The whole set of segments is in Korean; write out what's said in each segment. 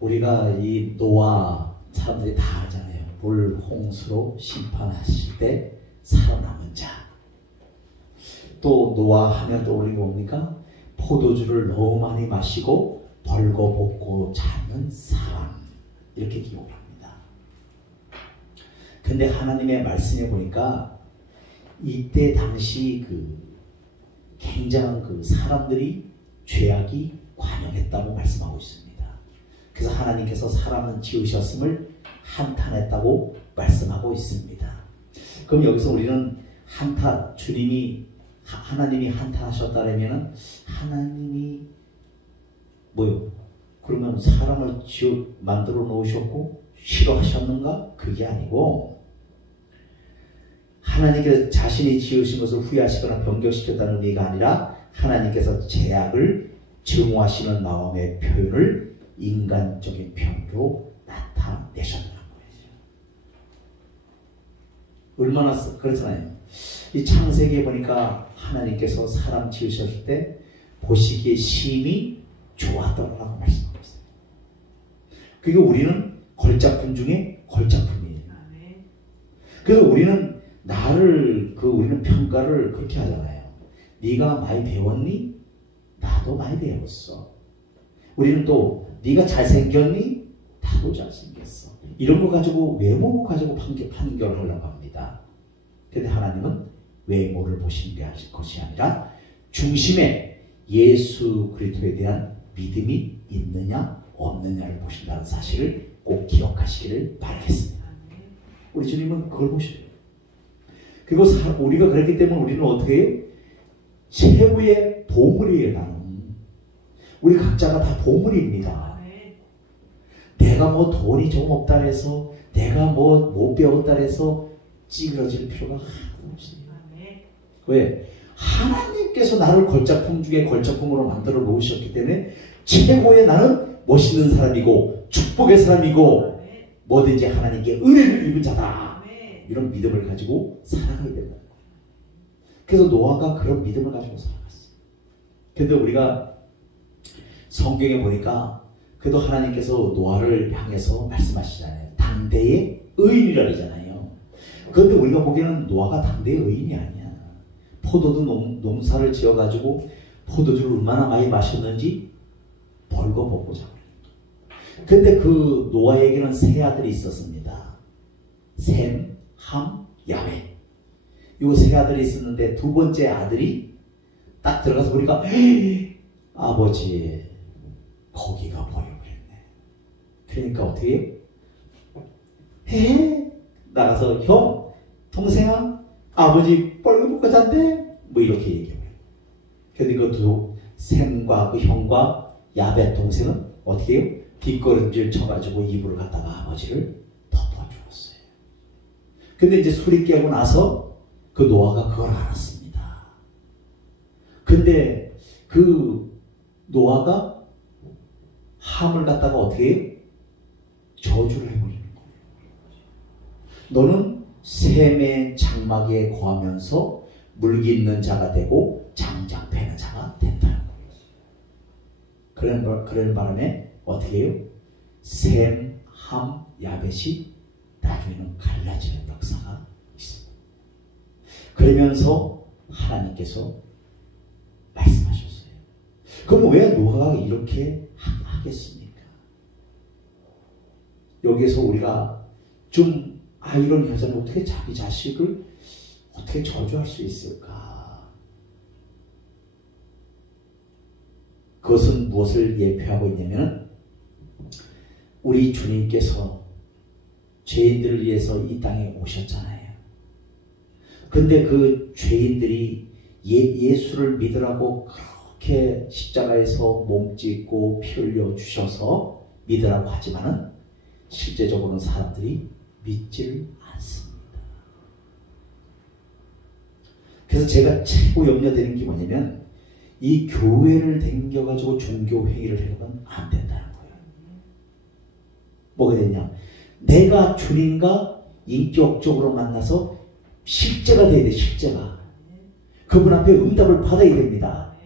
우리가 이 노아 사람들이 다 알잖아요. 물 홍수로 심판하실 때 살아남은 자. 또 노아 하면 떠오르는 게 뭡니까? 포도주를 너무 많이 마시고 벌거벗고 자는 사람. 이렇게 기록을 합니다. 근데 하나님의 말씀에 보니까 이때 당시 굉장한 사람들이 죄악이 관영했다고 말씀하고 있습니다. 그래서 하나님께서 사람은 지으셨음을 한탄했다고 말씀하고 있습니다. 그럼 여기서 우리는 하나님이 한탄하셨다면 하나님이 뭐요? 그러면 사람을 만들어 놓으셨고 싫어하셨는가? 그게 아니고 하나님께서 자신이 지으신 것을 후회하시거나 변경시켰다는 의미가 아니라 하나님께서 죄악을 증오하시는 마음의 표현을 인간적인 편으로 나타내셨다는 거예요. 얼마나 그렇잖아요. 이 창세기에 보니까 하나님께서 사람 지으셨을 때 보시기에 심히 좋았더라고 말씀하고 있어요. 그게 우리는 걸작품 중에 걸작품이에요. 그래서 우리는 우리는 평가를 그렇게 하잖아요. 네가 많이 배웠니? 나도 많이 배웠어. 우리는 또 네가 잘생겼니? 나도 잘생겼어. 이런 거 가지고 외모 가지고 판결을 하려고 합니다. 그런데 하나님은 외모를 보시는 것이 아니라 중심에 예수 그리스도에 대한 믿음이 있느냐 없느냐를 보신다는 사실을 꼭 기억하시기를 바라겠습니다. 우리 주님은 그걸 보셔요. 그리고 우리가 그렇기 때문에 우리는 어떻게 해요? 최고의 보물이에요. 나는. 우리 각자가 다 보물입니다. 내가 뭐 돈이 좀 없다 해서 내가 뭐 못 배웠다 해서 찌그러질 필요가 하나도 없어요. 왜? 하나님께서 나를 걸작품 중에 걸작품으로 만들어 놓으셨기 때문에 최고의 나는 멋있는 사람이고 축복의 사람이고 뭐든지 하나님께 은혜를 입은 자다. 이런 믿음을 가지고 살아가야 된다. 그래서 노아가 그런 믿음을 가지고 살아갔어요. 근데 우리가 성경에 보니까 그래도 하나님께서 노아를 향해서 말씀하시잖아요. 당대의 의인이라 그러잖아요. 그런데 우리가 보기에는 노아가 당대의 의인이 아니야. 포도도 농사를 지어가지고 포도주를 얼마나 많이 마셨는지 벌거벗고 자고. 근데 그 노아에게는 세 아들이 있었습니다. 셈, 함, 야벳. 요 세 아들이 있었는데 두 번째 아들이 딱 들어가서 보니까 아버지 거기가 보여버렸네. 그러니까 어떻게 해? 나가서 형, 동생아, 아버지 벌거벗고 잔대? 뭐 이렇게 얘기해요. 근데 그 셈과 그 형과 야벳 동생은 어떻게 해요? 뒷걸음질 쳐가지고 이불을 갖다가 아버지를 덮어주었어요. 근데 이제 술이 깨고 나서 그 노아가 그걸 알았습니다. 근데 그 노아가 함을 갖다가 어떻게 해요? 저주를 해버리는 거예요. 너는 셈의 장막에 거하면서 물기 있는 자가 되고 장작 패는 자가 된다는 거예요. 그런 바람에 어떻게 해요? 셈, 함, 야벳이 나중에는 갈라지는 역사가 있습니다. 그러면서 하나님께서 말씀하셨어요. 그럼 왜 노아가 이렇게 하겠습니까? 여기에서 우리가 좀 이런 여자는 어떻게 자기 자식을 어떻게 저주할 수 있을까? 그것은 무엇을 예표하고 있냐면 우리 주님께서 죄인들을 위해서 이 땅에 오셨잖아요. 근데 그 죄인들이 예수를 믿으라고 그렇게 십자가에서 몸짓고 피 흘려 주셔서 믿으라고 하지만은 실제적으로는 사람들이 믿지를 않습니다. 그래서 제가 최고 염려되는 게 뭐냐면 이 교회를 댕겨가지고 종교 회의를 해서는 안 된다는 거예요. 뭐가 되냐? 내가 주님과 인격적으로 만나서 실제가 돼야 돼. 실제가. 그분 앞에 응답을 받아야 됩니다.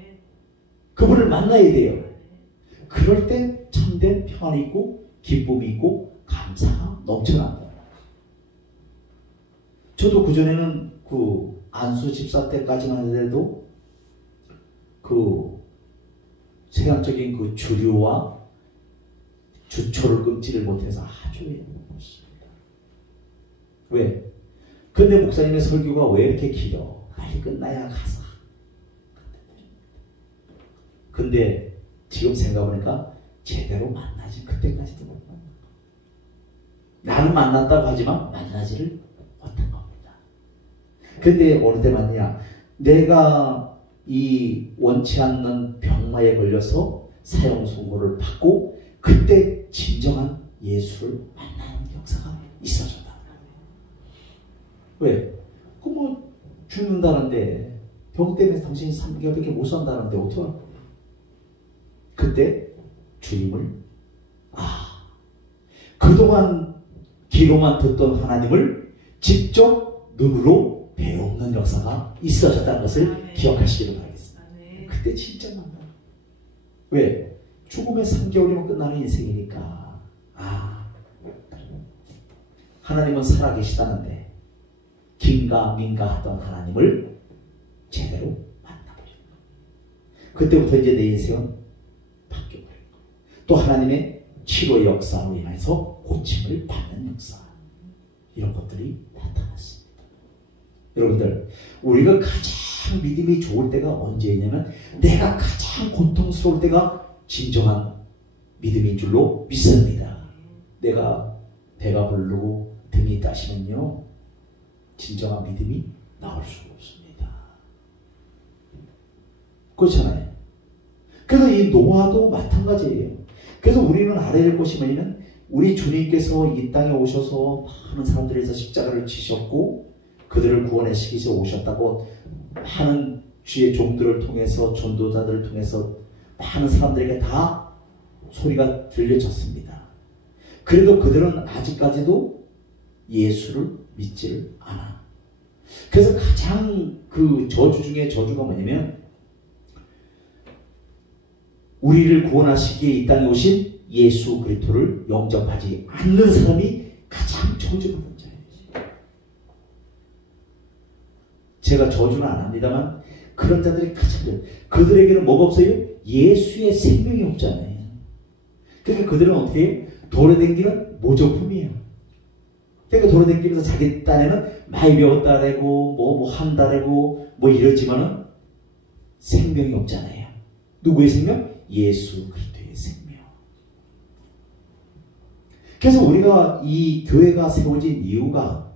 그분을 만나야 돼요. 그럴 때 참된 평안이 있고 기쁨이 있고 감사가 넘쳐난다. 저도 그전에는 그 안수 집사 때까지만 해도 그 세상적인 그 주류와 주초를 끊지를 못해서 아주 힘들었습니다. 왜? 근데 목사님의 설교가 왜 이렇게 길어? 빨리 끝나야 가서. 근데 지금 생각해보니까 제대로 만나지 그때까지도 못 만난 거. 나는 만났다고 하지만 만나지를 못한 겁니다. 근데 어느 때 만나냐? 내가 이 원치 않는 병마에 걸려서 사형 선고를 받고 그때 진정한 예수를 만나는 역사가 있어졌다. 왜? 그 뭐 죽는다는데 병 때문에 당신이 3개월밖에 못 산다는데 어떡하나? 그때 주님을 그동안 귀로만 듣던 하나님을 직접 눈으로 배우는 역사가 있어졌다는 것을 기억하시기를 바라겠습니다. 그때 진짜 만나. 왜? 죽음의 3개월이면 끝나는 인생이니까. 하나님은 살아계시다는데 긴가 민가 하던 하나님을 제대로 만나버린 거예요. 그때부터 이제 내 인생은 바뀌어버린 거예요. 또 하나님의 치료의 역사로 인해서 고침을 받는 역사, 이런 것들이 나타났습니다. 여러분들, 우리가 가장 믿음이 좋을 때가 언제냐면 내가 가장 고통스러울 때가 진정한 믿음인 줄로 믿습니다. 내가 배가 부르고 등이 따시면요 진정한 믿음이 나올 수가 없습니다. 그렇잖아요. 그래서 이 노아도 마찬가지예요. 그래서 우리는 알아야 될 것이 뭐냐면 우리 주님께서 이 땅에 오셔서 많은 사람들에서 십자가를 지셨고 그들을 구원하시기 위해서 오셨다고 많은 주의 종들을 통해서 전도자들을 통해서 많은 사람들에게 다 소리가 들려졌습니다. 그래도 그들은 아직까지도 예수를 믿지를 않아. 그래서 가장 그 저주 중에 저주가 뭐냐면 우리를 구원하시기에 이 땅에 오신 예수 그리스도를 영접하지 않는 사람이 가장 저주받은 자예요. 제가 저주는 안 합니다만 그런 자들이 가장 그들에게는 뭐가 없어요? 예수의 생명이 없잖아요. 그러니까 그들은 어떻게 해요? 돌아다니는 모조품이에요. 그러니까 돌아다니면서 자기 딴에는 많이 배웠다래고 뭐 한다래고 뭐 이러지만은 생명이 없잖아요. 누구의 생명? 예수 그리스도의 생명. 그래서 우리가 이 교회가 세워진 이유가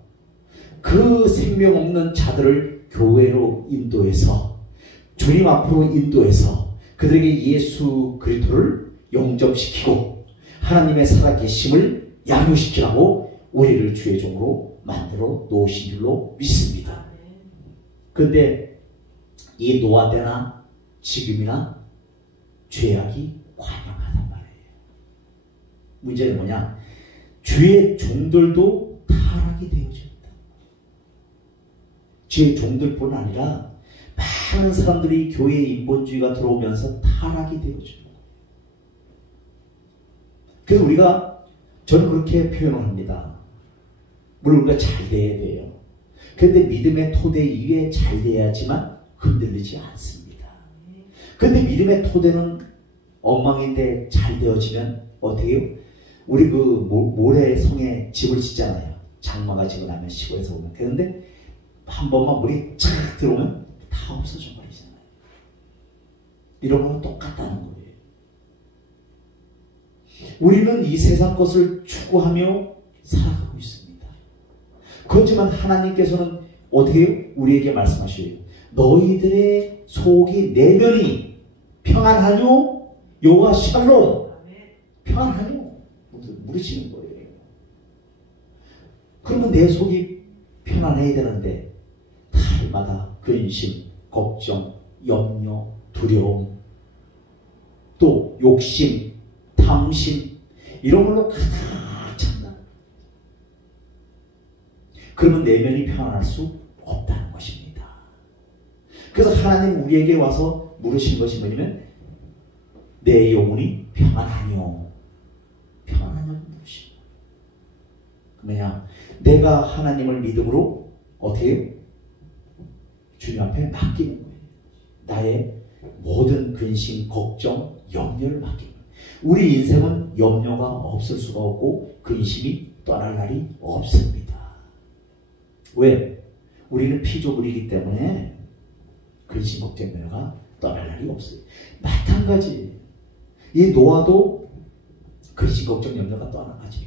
그 생명 없는 자들을 교회로 인도해서 주님 앞으로 인도해서 그들에게 예수 그리스도를 영접시키고 하나님의 살아계심을 양육시키라고 우리를 주의 종으로 만들어 놓으신 줄로 믿습니다. 그런데 이 노아 때나 지금이나 죄악이 관영하단 말이에요. 문제는 뭐냐? 주의 종들도 타락이 되어집니다. 주의 종들뿐 아니라 많은 사람들이 교회에 인본주의가 들어오면서 타락이 되어집니다. 그래서 저는 그렇게 표현을 합니다. 물론 우리가 잘 돼야 돼요. 그런데 믿음의 토대 위에 잘 돼야지만 흔들리지 않습니다. 그런데 믿음의 토대는 엉망인데 잘 되어지면 어떻게 해요? 우리 그 모래성에 집을 짓잖아요. 장마가 지고 나면 시골에서 오면. 그런데 한 번만 물이 착 들어오면 다 없어져 버리잖아요. 이런 거는 똑같다는 거예요. 우리는 이 세상 것을 추구하며 살아가고 있습니다. 그렇지만 하나님께서는 어떻게 해요? 우리에게 말씀하셔요. 너희들의 속이 내면이 평안하뇨? 여호와 샬롬. 평안하뇨? 물으시는 거예요. 그러면 내 속이 편안해야 되는데 날마다 근심, 걱정, 염려, 두려움, 또 욕심, 탐심 이런 걸로 가득 찬다. 그러면 내면이 평안할 수 없다는 것입니다. 그래서 하나님 우리에게 와서 물으신 것이 뭐냐면 내 영혼이 평안하뇨. 뭐냐? 내가 하나님을 믿음으로 어떻게 해요? 주님 앞에 맡기는 거예요. 나의 모든 근심, 걱정, 염려를 맡기는 거예요. 우리 인생은 염려가 없을 수가 없고 근심이 떠날 날이 없습니다. 왜? 우리는 피조물이기 때문에 근심, 걱정, 염려가 떠날 날이 없어요. 마찬가지. 이 노아도 근심, 걱정, 염려가 떠나가지.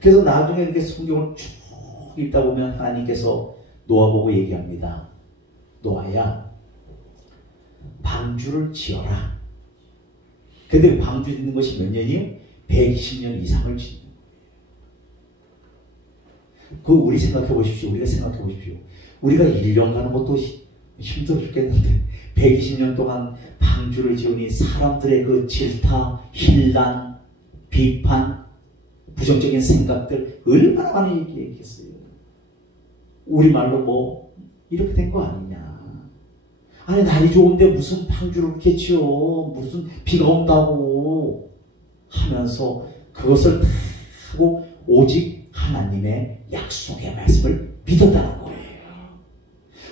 그래서 나중에 이렇게 성경을 쭉 읽다 보면 하나님께서 노아 보고 얘기합니다. 노아야, 방주를 지어라. 근데 방주 짓는 것이 몇 년이요? 120년 이상을 짓는 거예요. 그거 우리 생각해 보십시오. 우리가 생각해 보십시오. 우리가 1년 가는 것도 힘들어 죽겠는데 120년 동안 방주를 지으니 사람들의 그 질타, hin란, 비판, 부정적인 생각들 얼마나 많이 얘기했겠어요. 우리말로 뭐 이렇게 된 거 아니냐. 아니 날이 좋은데 무슨 방주를 그렇게 지어. 무슨 비가 온다고 하면서 그것을 다 하고 오직 하나님의 약속의 말씀을 믿었다는 거예요.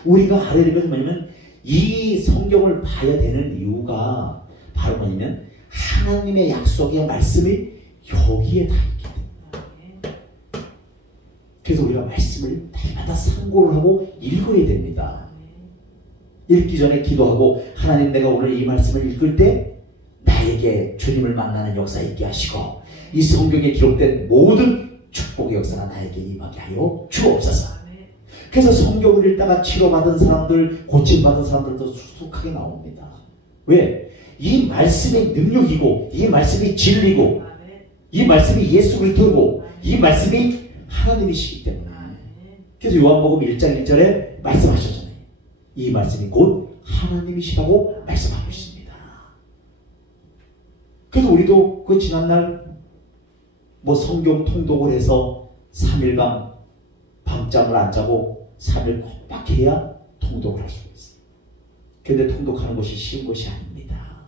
우리가 알아야 될 것은 뭐냐면 이 성경을 봐야 되는 이유가 바로 뭐냐면 하나님의 약속의 말씀이 여기에 다 있기 때문에. 그래서 우리가 말씀을 날마다 상고를 하고 읽어야 됩니다. 읽기 전에 기도하고 하나님 내가 오늘 이 말씀을 읽을 때 나에게 주님을 만나는 역사 있게 하시고 이 성경에 기록된 모든 축복의 역사가 나에게 임하게 하여 주옵소서. 그래서 성경을 읽다가 치료받은 사람들, 고침받은 사람들도 수수하게 나옵니다. 왜? 이 말씀이 능력이고 이 말씀이 진리고 이 말씀이 예수 그리스도고 이 말씀이 하나님이시기 때문에. 그래서 요한복음 1장 1절에 말씀하셨잖아요. 이 말씀이 곧 하나님이시라고 말씀하고 있습니다. 그래서 우리도 그 지난날 뭐 성경 통독을 해서 3일간 밤잠을 안 자고 3일 꼭 해야 통독을 할 수가 있어요. 그런데 통독하는 것이 쉬운 것이 아닙니다.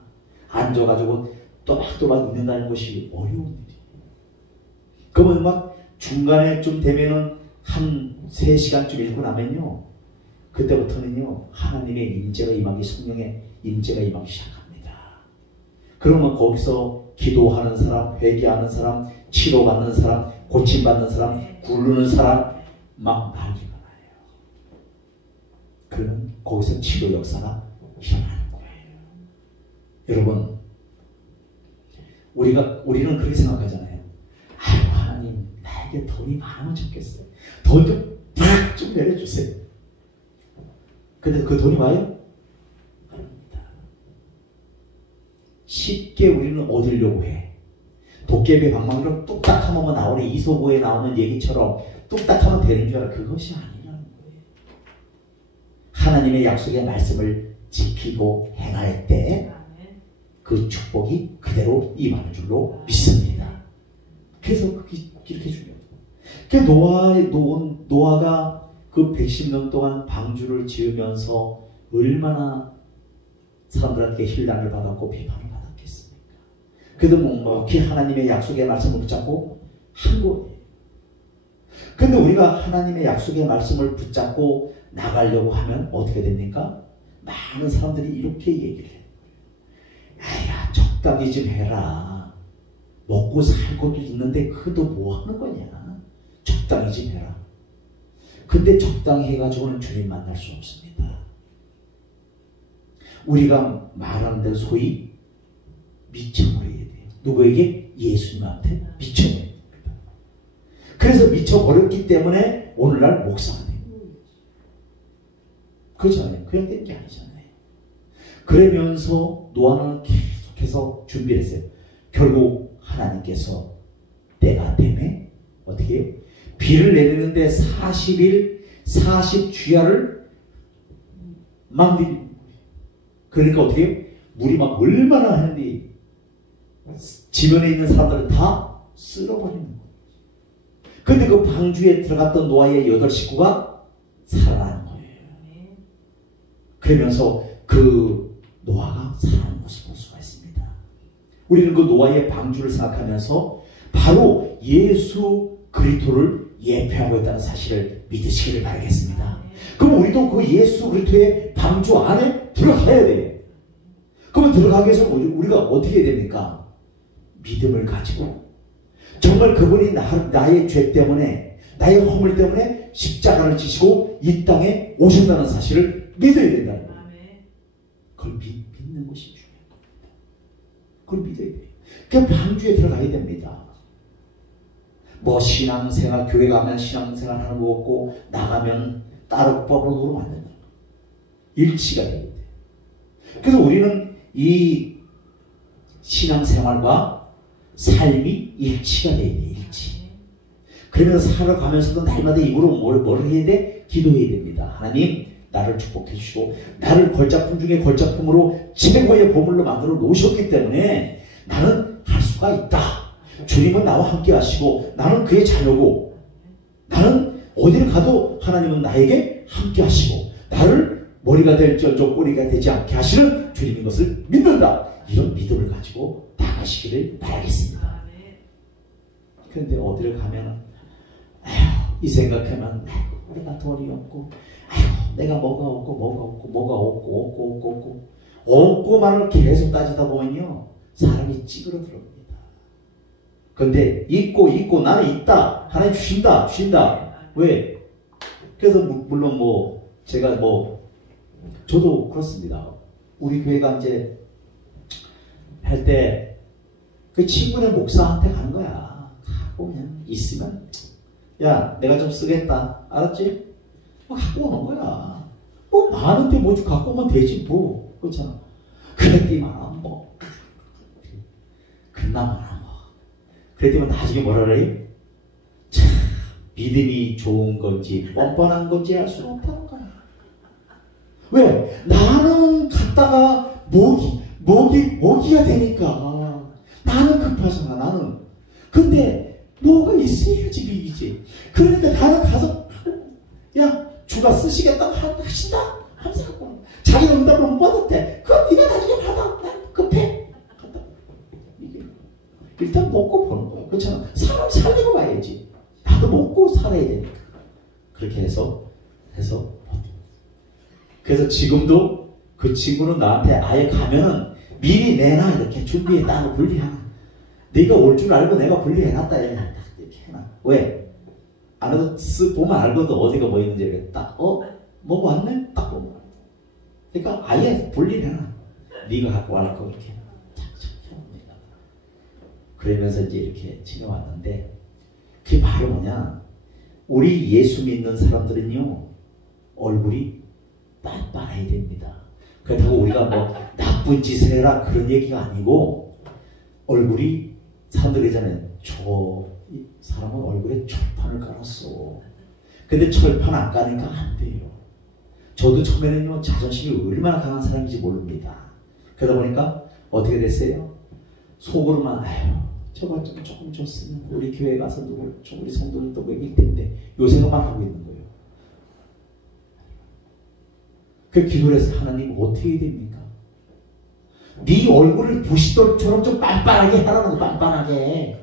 앉아가지고 또박또박 읽는다는 것이 어려운 일이에요. 그러면 막 중간에 좀 되면은 한 3시간쯤 읽고 나면요. 그때부터는요. 하나님의 임재가 임하기, 성령의 임재가 임하기 시작합니다. 그러면 거기서 기도하는 사람, 회개하는 사람, 치료받는 사람, 고침받는 사람, 굴르는 사람 막 난리가 나요. 그러면 거기서 치료 역사가 일어나는 거예요. 여러분, 우리는 그렇게 생각하잖아요. 아유, 하나님, 나에게 돈이 많으면 좋겠어요. 돈 좀 내려주세요. 근데 그 돈이 와요? 아닙니다. 쉽게 우리는 얻으려고 해. 도깨비 방망이로 뚝딱 하면 나오는 이소구에 나오는 얘기처럼 뚝딱 하면 되는 줄 알아. 그것이 아니라는 거예요. 하나님의 약속의 말씀을 지키고 행할 때 그 축복이 그대로 임하는 줄로 믿습니다. 그래서 그게 이렇게 중요해요. 그 노아가 그 110년 동안 방주를 지으면서 얼마나 사람들한테 힐난을 받았고 비판을 받았겠습니까? 그래도 묵묵히 하나님의 약속의 말씀을 붙잡고 한 거예요. 근데 우리가 하나님의 약속의 말씀을 붙잡고 나가려고 하면 어떻게 됩니까? 많은 사람들이 이렇게 얘기를 해요. 아야, 적당히 좀 해라. 먹고 살 것도 있는데 그것도 뭐 하는 거냐? 적당히 좀 해라. 근데 적당히 해가지고는 주님 만날 수 없습니다. 우리가 말하는 대로 소위 미쳐버려야 돼요. 누구에게? 예수님한테 미쳐버려야 됩니다. 그래서 미쳐버렸기 때문에 오늘날 목사가 돼요. 그렇잖아요. 그냥 된 게 아니잖아요. 그러면서 노아는 계속해서 준비를 했어요. 결국 하나님께서 때가 되면 어떻게 해요? 비를 내리는데 40일 40주야를 막 내리는 거예요. 그러니까 어떻게 해요? 물이 막 얼마나 하는데 지면에 있는 사람들은 다 쓸어버리는 거예요. 그런데 그 방주에 들어갔던 노아의 8 식구가 살아나는 거예요. 그러면서 그 노아가 살아나는 것을 볼 수가 있습니다. 우리는 그 노아의 방주를 생각하면서 바로 예수 그리스도를 예표하고 있다는 사실을 믿으시기를 바라겠습니다. 그럼 우리도 그 예수 그리스도의 방주 안에 들어가야 돼요. 그러면 들어가기 위해서 우리가 어떻게 해야 됩니까? 믿음을 가지고 정말 그분이 나의 죄 때문에 나의 허물 때문에 십자가를 지시고 이 땅에 오셨다는 사실을 믿어야 된다는 거예요. 그걸 믿는 것이 중요한 겁니다. 그걸 믿어야 돼요. 그 방주에 들어가야 됩니다. 뭐 신앙생활, 교회 가면 신앙생활 하는 거 없고 나가면 따로 법으로 만드는 거. 일치가 돼야 돼요. 그래서 우리는 이 신앙생활과 삶이 일치가 돼야 돼요. 일치. 그러면서 살아가면서도 날마다 입으로 뭘 해야 돼? 기도해야 됩니다. 하나님 나를 축복해 주시고 나를 걸작품 중에 걸작품으로 최고의 보물로 만들어 놓으셨기 때문에 나는 할 수가 있다. 주님은 나와 함께 하시고 나는 그의 자녀고 나는 어디를 가도 하나님은 나에게 함께 하시고 나를 머리가 될지언정 꼬리가 되지 않게 하시는 주님인 것을 믿는다. 이런 믿음을 가지고 나가시기를 바라겠습니다. 그런데 어디를 가면 이 생각하면 내가 돈이 없고 내가 뭐가 없고 없고만을 계속 따지다 보면요 사람이 찌그러들어옵니다. 근데 있고 나는 있다. 하나님 주신다. 왜? 그래서 물론 뭐 제가 저도 그렇습니다. 우리 교회가 이제 할 때 그 친구네 목사한테 가는 거야. 갖고 그냥 있으면 야 내가 좀 쓰겠다. 알았지? 갖고 오는 거야. 뭐 많은데 뭐 갖고 오면 되지 뭐. 그렇잖아. 그랬더니만 뭐 그나마나 뭐 그랬더니 나중에 뭐라 그래? 참 믿음이 좋은 건지 뻔뻔한 건지 알 수 없다는 거야. 왜? 나는 갔다가 모기가 되니까 나는 급하잖아. 나는 근데 뭐가 있어야지 비기지. 그러니까 나는 가서 야 주가 쓰시겠다고 하신다 하면서 자기는 응답을 못 받았대. 그건 네가 나중에 받아. 난 급해. 이게 일단 먹고 보는 거야. 그렇잖아. 사람 살리고 봐야지. 나도 먹고 살아야 되니까. 그렇게 해서 그래서 지금도 그 친구는 나한테 아예 가면은 미리 내놔 이렇게 준비했다고 분리하나. 네가 올 줄 알고 내가 분리해놨다 이렇게 해놔. 왜? 안 해도 보면 알거든. 어디가 뭐 있는지 이렇게 딱 뭐 왔네? 딱 보면. 그러니까 아예 분리해놔. 네가 갖고 갈 거 이렇게 착착 해옵니다. 그러면서 이제 이렇게 지내왔는데 그게 바로 뭐냐? 우리 예수 믿는 사람들은요 얼굴이 빤빤해야 됩니다. 그렇다고 우리가 뭐 나쁜 짓을 해라 그런 얘기가 아니고 얼굴이 사람들이 그러잖아요. 저 사람은 얼굴에 철판을 깔았어. 근데 철판 안 까니까 안 돼요. 저도 처음에는요 자존심이 얼마나 강한 사람인지 모릅니다. 그러다 보니까 어떻게 됐어요? 속으로만 저거 좀 조금 줬으면 우리 교회 가서 우리 성도들도 먹일 텐데 요 생각만 하고 있는 거예요. 그 기도를 해서 하나님 어떻게 해야 됩니까? 네 얼굴을 부시돌처럼 좀 빤빤하게 하라는 거. 빤빤하게.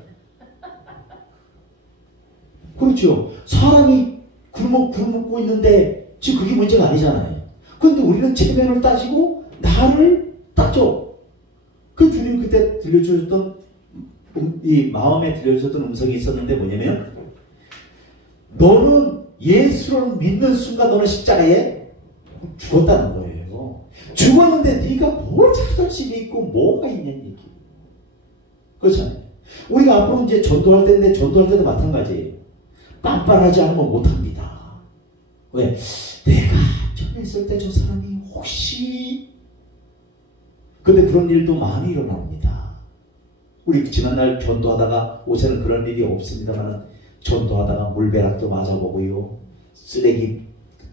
그렇죠. 사람이 굶고 있는데 지금 그게 문제가 아니잖아요. 그런데 우리는 체면을 따지고 나를 따져. 그 주님 그때 들려주셨던 이 마음에 들려주셨던 음성이 있었는데 뭐냐면 너는 예수를 믿는 순간 너는 십자가에 죽었다는 거예요. 죽었는데 네가 뭘 자존심이 있고 뭐가 있냐는 얘기. 그렇잖아요. 우리가 앞으로 이제 전도할 때인데 전도할 때도 마찬가지예요. 빤빤하지 않으면 못합니다. 왜? 내가 전했을 때 저 사람이 혹시 근데 그런 일도 많이 일어납니다. 우리 지난날 전도하다가 요새는 그런 일이 없습니다만 전도하다가 물벼락도 맞아보고요. 쓰레기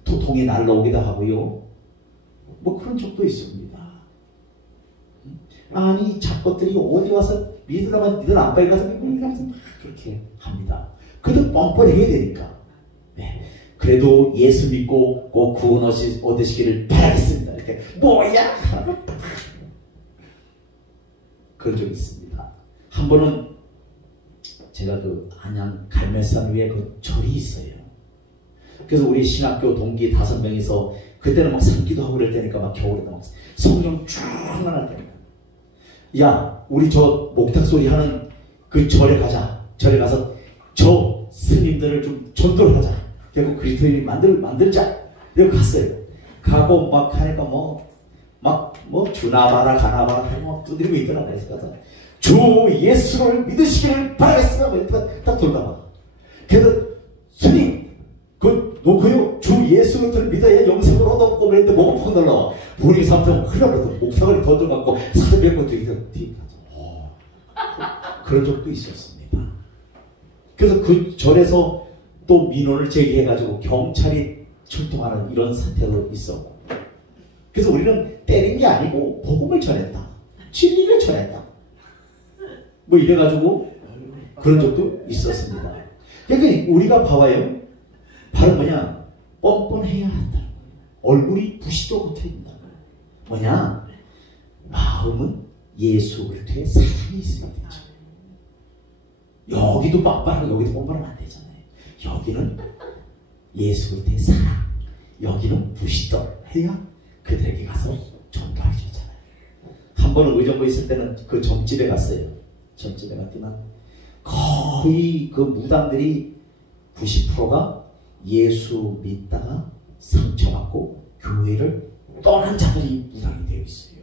통이 날라오기도 하고요. 뭐 그런 적도 있습니다. 아니 잡것들이 어디 와서 믿으라면 니들 안방에 가서 그렇게 합니다. 그래도 뻔뻔해야 되니까. 네. 그래도 예수 믿고 꼭 구원 얻으시기를 바라겠습니다. 이렇게 뭐야? 그런 적이 있습니다. 한 번은 제가 그 안양 갈매산 위에 그 절이 있어요. 그래서 우리 신학교 동기 5명이서 그때는 막 산기도 하고 그럴 때니까 막 겨울에도 막 성령 쭉 흘러날 때니까 야 우리 저 목탁 소리 하는 그 절에 가자. 절에 가서 저 스님들을 좀 전도를 하자. 결국 그리스도인이 만들자. 이러고 갔어요. 가고 막 하니까 주나봐라 가나봐라 하고 막 두드리고 있더라고요. 그래서 가서 주 예수를 믿으시기를 바라겠습니다. 딱 돌아봐. 그래서 스님 그 놓고요 주 예수를 믿어야 영생을 얻었고 그랬는데 뭐가 퍽 날라와. 분위기 삼성 흘러버려서 목상을 던져갖고 사람이 고 뒤에 가서 그런 적도 있었습니다. 그래서 그 절에서 또 민원을 제기해가지고 경찰이 출동하는 이런 사태도 있었고 그래서 우리는 때린 게 아니고 복음을 전했다. 진리를 전했다. 뭐 이래가지고 그런 적도 있었습니다. 그러니까 우리가 봐봐요. 바로 뭐냐? 뻔뻔해야 한다. 얼굴이 부시도 못해야 뭐냐? 마음은 예수 그리스도의 사랑이 있어야 되죠. 여기도 빡빡하고 여기도 뻔뻔하면 안 되잖아요. 여기는 예수 그리스도의 사랑, 여기는 부시도 해야 그들에게 가서 전도할 수 있잖아요. 한 번은 의정부에 있을 때는 그 점집에 갔어요. 점집에 갔더만 거의 그 무당들이 90%가 예수 믿다가 상처받고 교회를 떠난 자들이 무당이 되어 있어요.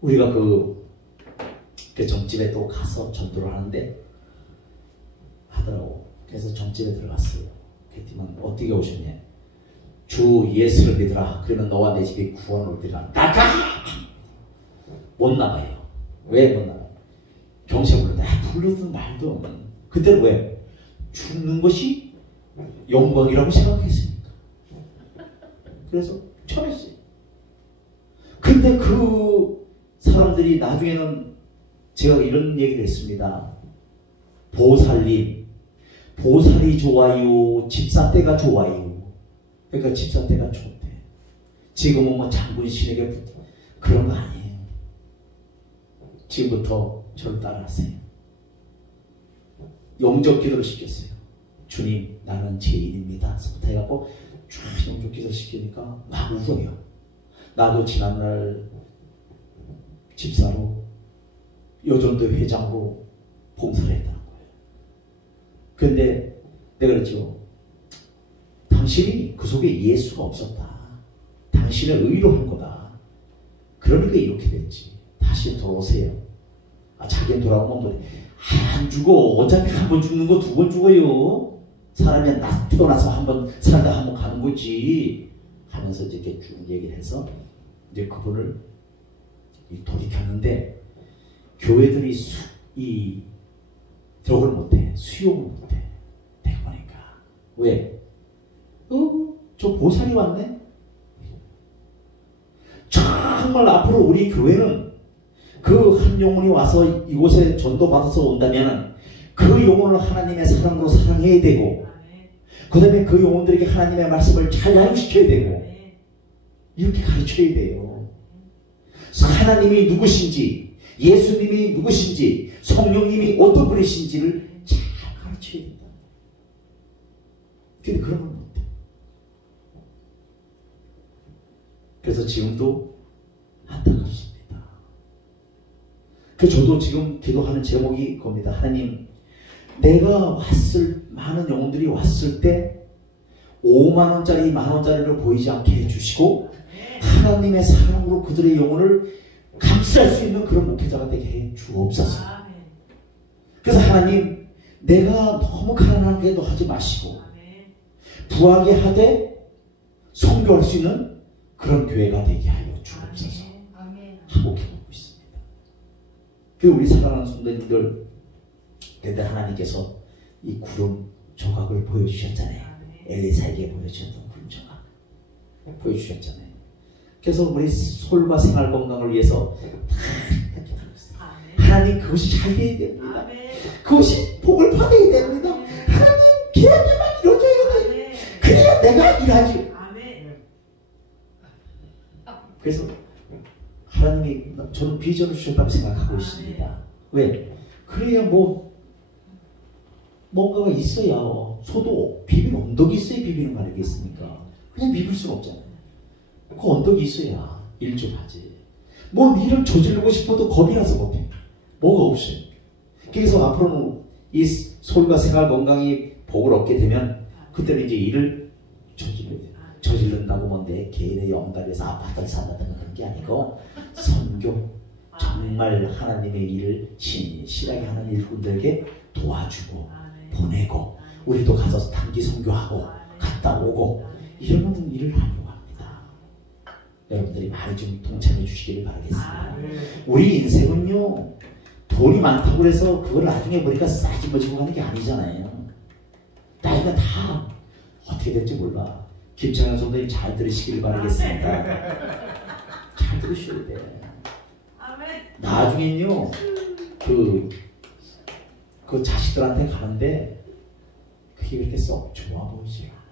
우리가 그 점집에 또 가서 전도를 하는데 하더라고. 그래서 점집에 들어갔어요. 그랬더니 어떻게 오셨냐? 주 예수를 믿으라. 그러면 너와 내 집이 구원을 얻으리라. 나가! 못 나가요. 왜 못 나가요? 경찰 부르는데 부르든 말도 없는. 그때는 왜? 죽는 것이 영광이라고 생각했으니까. 그래서 참았어요. 근데 그 사람들이 나중에는 제가 이런 얘기를 했습니다. 보살님, 보살이 좋아요? 집사때가 좋아요? 그러니까 집사때가 좋대. 지금은 뭐 장군신에게 그런 거 아니에요. 지금부터 저를 따라하세요. 영접 기도를 시켰어요. 주님, 나는 죄인입니다. 부터 해갖고 쭉 영접 기도를 시키니까 막 울어요. 나도 지난날 집사로 여전도 회장으로 봉사를 했다는 거예요. 근데 내가 그랬죠. 당신이 그 속에 예수가 없었다. 당신을 의로 한 거다. 그러니까 이렇게 됐지. 다시 돌아오세요. 자기는 돌아오면 안 죽어. 어차피 한 번 죽는 거 2번 죽어요. 사람이 태어나서 한 번 살다 한 번 가는 거지. 하면서 이렇게 쭉 얘기를 해서 이제 그분을 돌이켰는데 교회들이 저걸 못해. 수용을 못해. 내가 보니까. 왜? 저 보살이 왔네? 정말 앞으로 우리 교회는 그 한 영혼이 와서 이곳에 전도받아서 온다면 그 영혼을 하나님의 사랑으로 사랑해야 되고 그 다음에 그 영혼들에게 하나님의 말씀을 잘 나누시켜야 되고 이렇게 가르쳐야 돼요. 하나님이 누구신지 예수님이 누구신지 성령님이 어떤 분이신지를 잘 가르쳐야 된다. 근데 그런 건 못해. 그래서 지금도 안타깝습니다. 그래서 저도 지금 기도하는 제목이 겁니다. 하나님, 내가 많은 영혼들이 왔을 때 5만원짜리 만원짜리를 보이지 않게 해주시고 하나님의 사랑으로 그들의 영혼을 감쌀 수 있는 그런 목회자가 되게 해 주옵소서. 그래서 하나님, 내가 너무 가난하게도 하지 마시고 부하게 하되 선교할 수 있는 그런 교회가 되게 하여 주옵소서 하고 기도하고 있습니다. 그리고 우리 사랑하는 성도님들, 그런데 하나님께서 이 구름 조각을 보여주셨잖아요. 엘리사에게 보여주셨던 구름 조각 보여주셨잖아요. 그래서 우리 솔과 생활 건강을 위해서 하나님 그것이 잘 돼야 됩니다. 그것이 복을 받아야 됩니다. 하나님 계획만 이루어져야 돼요. 그래야 내가 일하지. 그래서 하나님이 저는 비전을 주셨다고 생각하고 있습니다. 왜? 그래야 뭐 뭔가가 있어야 소도 비비는 언덕이 있어야 비비는 거 아니겠습니까? 그냥 비빌 수는 없잖아요. 그 언덕이 있어야 일 좀 하지. 뭐 일을 저지르고 싶어도 겁이 나서 못해. 뭐가 없어요. 그래서 앞으로는 이 소유가 생활 건강이 복을 얻게 되면 그때는 이제 일을 저질러야 돼요. 저지른다고 뭐 내 개인의 영달에서 아파트를 산다든가 그런 게 아니고 선교, 정말 하나님의 일을 신실하게 하는 일꾼들에게 도와주고 보내고 우리도 가서 단기 선교하고 갔다 오고 이런 일을 하려고 합니다. 여러분들이 많이 좀 동참해 주시기를 바라겠습니다. 우리 인생은요 돈이 많다고 해서 그걸 나중에 보니까 싸지머지고 가는 게 아니잖아요. 나중에 다 어떻게 될지 몰라. 김창현 선생님 잘 들으시길 바라겠습니다. 잘 들으셔야 돼요. 나중엔요 그 자식들한테 가는데 그게 그렇게 썩 좋아 보이지 않아.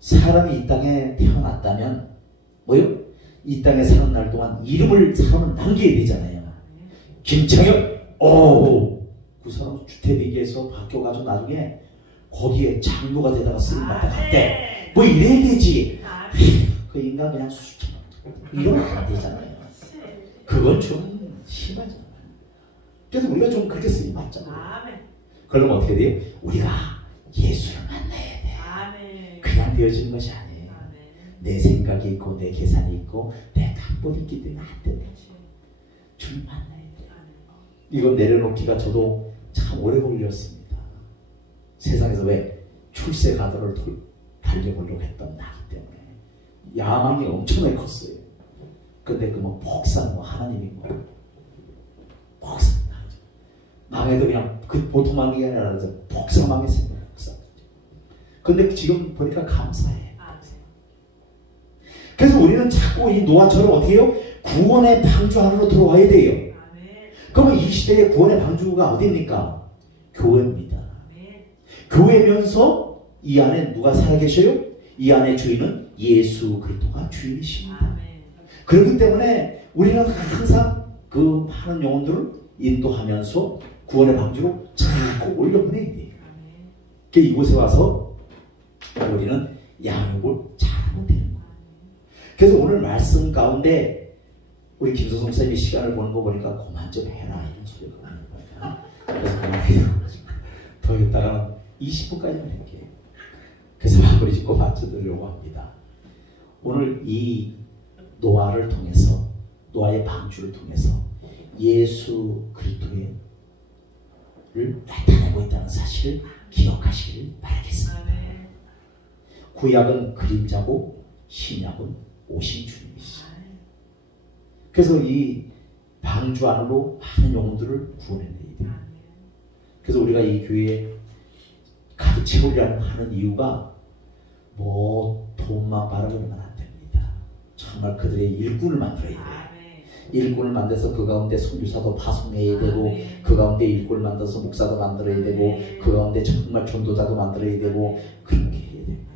사람이 이 땅에 태어났다면 뭐요? 이 땅에 사는 날 동안 이름을 사람은 남겨야 되잖아요. 김창현, 그 사람 주택비기에서 바뀌어가지고 나중에 거기에 장로가 되다가 쓰임받다 갔대. 뭐 이래야 되지. 그 인간 그냥 수수처럼 이러면 안 되잖아요. 그건 좀 심하잖아요. 그래서 우리가 좀 그렇게 쓰임받잖아요. 그러면 어떻게 돼요? 우리가 예수를 만나야 돼. 그냥 되어지는 것이 아니에요. 내 생각이 있고 내 계산이 있고 내 각본이 있기 때문에 안 되는 거지. 주를 만나야 돼. 이거 내려놓기가 저도 참 오래 걸렸습니다. 세상에서 왜 출세 가도를 달려보려고 했던 나기 때문에 야망이 엄청나게 컸어요. 근데 그 뭐 폭삭 뭐 하나님이 뭐 폭삭 망해도 그냥 그 보통 망한 게 아니라 폭삭 망했습니다. 폭삭. 근데 지금 보니까 감사해. 그래서 우리는 자꾸 이 노아처럼 어떻게 해요? 구원의 방주 안으로 들어와야 돼요. 그러면 이 시대의 구원의 방주가 어디입니까? 교회입니다. 교회면서 이 안에 누가 살아계셔요? 이 안에 주인은 예수 그리스도가 주인이십니다. 그렇기 때문에 우리는 항상 그 많은 영혼들을 인도하면서 구원의 방주로 자꾸 올려보내야 돼요. 그러니까 이곳에 와서 우리는 양육을 잘하면 되는 거예요. 그래서 오늘 말씀 가운데 우리 김소성 쌤이 시간을 보는 거 보니까 그만 좀 해라 이런 소리가 나는 거예요. 그래서 그만해요. 더 있다가는 20분까지만 할게요. 그래서 마무리 짓고 맞춰드리려고 합니다. 오늘 이 노아를 통해서 노아의 방주를 통해서 예수 그리스도를 나타내고 있다는 사실을 기억하시길 바라겠습니다. 구약은 그림자고 신약은 오신 주님이시죠. 그래서 이 방주 안으로 많은 영혼들을 구원해내야 돼요. 그래서 우리가 이 교회에 가득 채우려고 하는 이유가 뭐 돈만 바라보면 안 됩니다. 정말 그들의 일꾼을 만들어야 돼요. 일꾼을 만들어서 그 가운데 선교사도 파송해야 되고 그 가운데 일꾼을 만들어서 목사도 만들어야 되고 그 가운데 정말 전도자도 만들어야 되고 그렇게 해야 됩니다.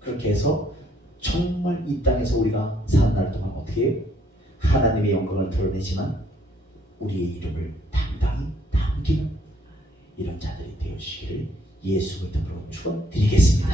그렇게 해서 정말 이 땅에서 우리가 사는 날 동안 어떻게 해요? 하나님의 영광을 드러내지만 우리의 이름을 당당히 남기는 이런 자들이 되어주시기를 예수 그리스도로 축원드리겠습니다.